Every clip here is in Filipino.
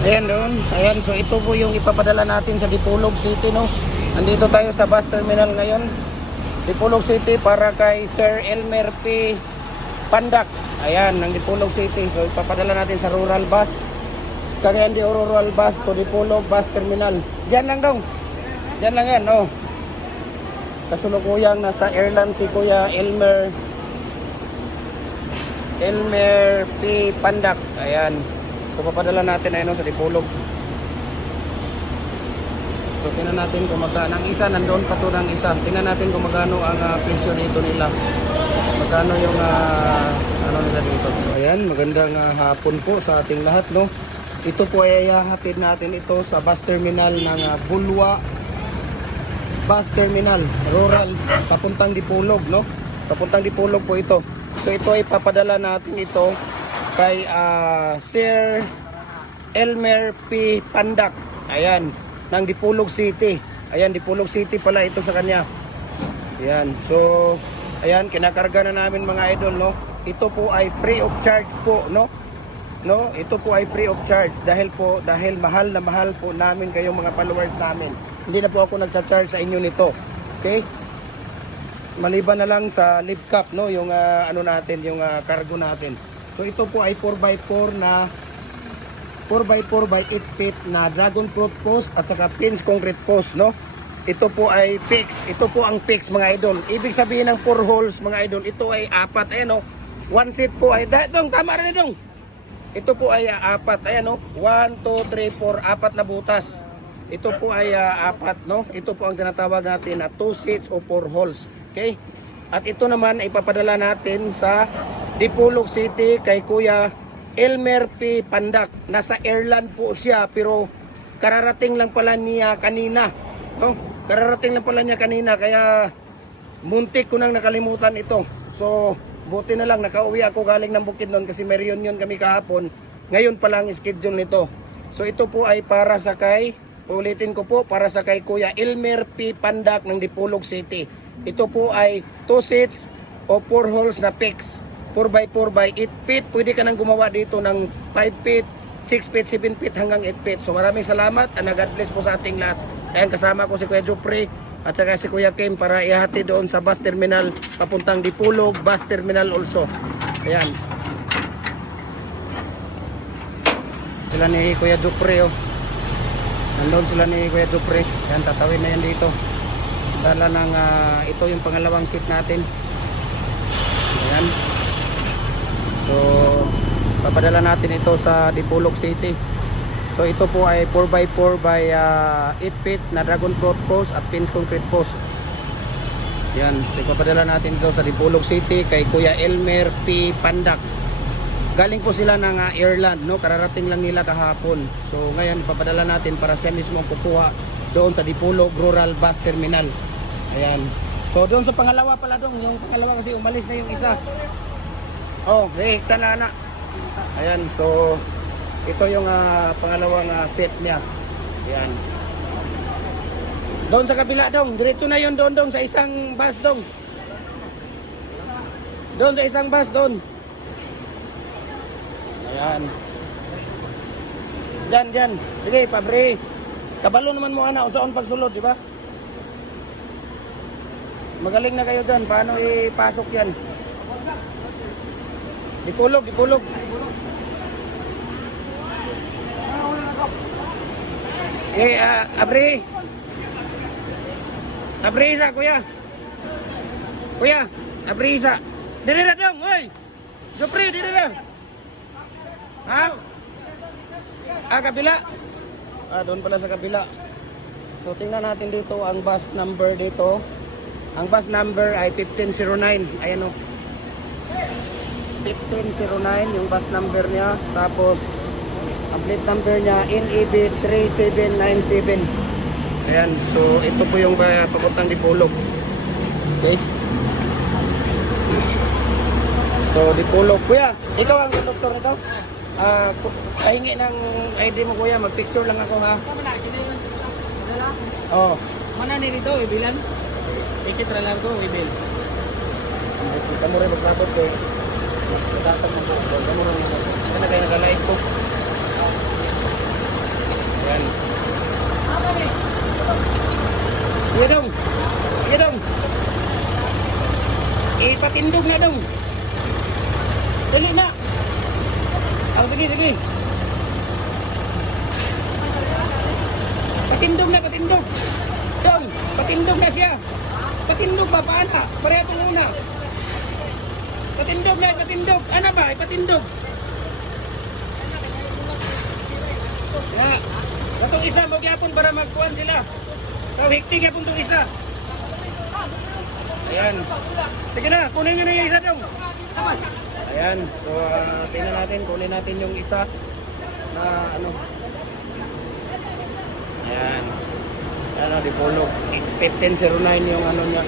Ayan doon. Ayan, so ito po yung ipapadala natin sa Dipolog City, no. Nandito tayo sa bus terminal ngayon. Dipolog City para kay Sir Elmer P. Pandak. Ayan, ng Dipolog City. So ipapadala natin sa rural bus. Cagayan de Oro rural bus to Dipolog bus terminal. Diyan lang daw. Diyan lang yan, oh. Kasulukuyang nasa airline si Kuya Elmer P. Pandak. Ayan. So papadala natin ayun sa Dipolog. So tingnan natin kung magkano. Ang isa nandoon pa to ng isa. Tingnan natin kung magkano ang presyo dito nila. Magkano yung ano nila dito. Ayan, magandang hapon po sa ating lahat, no. Ito po ay hatid natin ito sa bus terminal ng Bulwa Bus Terminal Rural papuntang Dipolog, no. Papuntang Dipolog po ito. So ito ay papadala natin ito kay Sir Elmer P. Pandak. Ayan, ng Dipolog City. Ayan, Dipolog City pala ito sa kanya. Ayan, so ayan, kinakarga na namin mga idol, no. Ito po ay free of charge po, no. No, ito po ay free of charge dahil mahal na mahal po namin kayong mga followers namin. Hindi na po ako nagcha-charge sa inyo nito. Okay? Maliban na lang sa lift cap, no, yung ano natin, yung cargo natin. So ito po ay 4x4 na 4x4 by 8 feet na dragon fruit post at saka pins concrete post, no. Ito po ay fix. Ito po ang fix mga idol. Ibig sabihin ng 4 holes mga idol, ito ay apat. Ayan, no. One seat po ay dong, tama rin dong. Ito po ay apat. Ayan, no. 1, 2, 3, 4, apat na butas. Ito po ay apat, no. Ito po ang tinatawag natin na 2 seats o 4 holes. Okay? At ito naman ay ipapadala natin sa Dipolog City kay Kuya Elmer P. Pandak. Nasa airland po siya pero kararating lang pala niya kanina, no? Kararating lang pala niya kanina kaya muntik ko nang nakalimutan ito. So buti na lang nakauwi ako galing ng Bukidnon kasi may reunion kami kahapon. Ngayon pa lang schedule nito. So ito po ay para sa kay, ulitin ko po, para sa kay Kuya Elmer P. Pandak ng Dipolog City. Ito po ay 2 seats o 4 holes na fix. 4x4 by 8 feet. Pwede ka nang gumawa dito ng 5 feet, 6 feet, 7 feet hanggang 8 feet. So maraming salamat and God bless po sa ating lahat. Ayan, kasama ko si Kuya Jupri at saka si Kuya Kim para ihati doon sa bus terminal papuntang Dipolog bus terminal also. Ayan. Sila ni Kuya Jupri, oh. Nandun sila ni Kuya Jupri. Ayan, tatawin na yan dito. Dala ng ito yung pangalawang seat natin. Ayan. So papadala natin ito sa Dipolog City. So ito po ay 4x4 by 8 feet na dragon fruit post at pins concrete post. Yan, so papadala natin ito sa Dipolog City kay Kuya Elmer P. Pandak. Galing po sila ng Ireland, no? Kararating lang nila kahapon. So ngayon papadala natin para siya mismo kukuha doon sa Dipolog Rural Bus Terminal. Ayan. So doon sa pangalawa pala dong, yung pangalawa kasi umalis na yung isa. Oh, hekta na na. Ayan, so ito yung pangalawang set niya. Ayan. Doon sa kabila dong, diretso na yon doon dong sa isang bus dong. Doon sa isang bus doon. Ayan. Diyan. Sige, pabre. Kabalo naman mo ana unsaon pagsulod, di ba? Magaling na kayo dyan. Paano ipasok yan? Dipolog. Abri isa, kuya. Abri isa. Dili na dong, oy. Jopri, dili na. Ha? Kabila. Doon pala sa kabila. So tingnan natin dito ang bus number dito. Ang bus number ay 1509. Ayan, o. 1509 yung bus number niya. Tapos ang plate number niya NEB 3797. Ayan, so ito po yung papuntang Dipolog. Okay. So Dipolog, kuya, ikaw ang conductor nito? Pahingi ng ID mo, kuya, mag-picture lang ako, ha. Oh. Mana ni rito ibilan? Tikit ra largo ibil. Kamu rin magsabot ko. Dapat mo po. Kamu rin. Ano kayo nag-live ko? Sige dong. Sige dong. Ipatindog na dong. Dali na. Sige, sige. Patindog na, patindog. Dong, patindog na siya. Patindog ba, paana? Pareha itong una. Patindog na, patindog. Ano ba, patindog. Ya, katong isa, magyapon para magkuhan sila. Hiktig yapon itong isa. Ayan. Sige na, kunin nyo na yung isa dong. Ayan, so tingnan natin, kunin natin yung isa na ano. Ayan. Ano, dipolog. 1509 yung ano niya.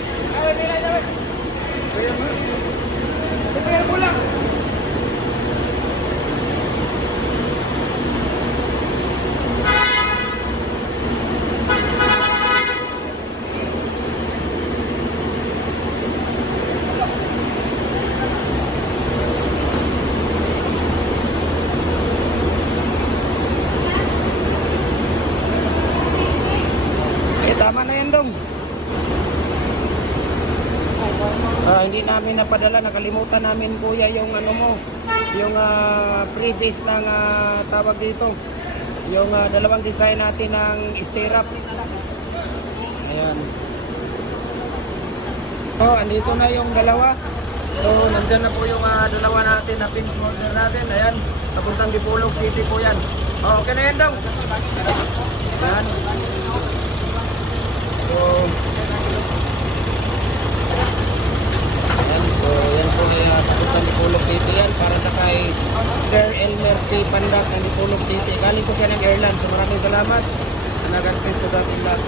Tama na yan dong. Hindi namin napadala, nakalimutan namin kuya yung ano mo, yung previous ng tawag dito, yung dalawang design natin ng stirrup. Ayan. So andito na yung dalawa. So nandyan na po yung dalawa natin na pins holder natin. Ayan, papuntang Dipolog City po yan. Okay na yan dong. Ayan. So yan po papuntang Dipolog City yan para sa kay Sir Elmer P. Pandak ng Dipolog City. Galing po siya ng Ireland. So maraming salamat. Nagan-test po sa ating lahat.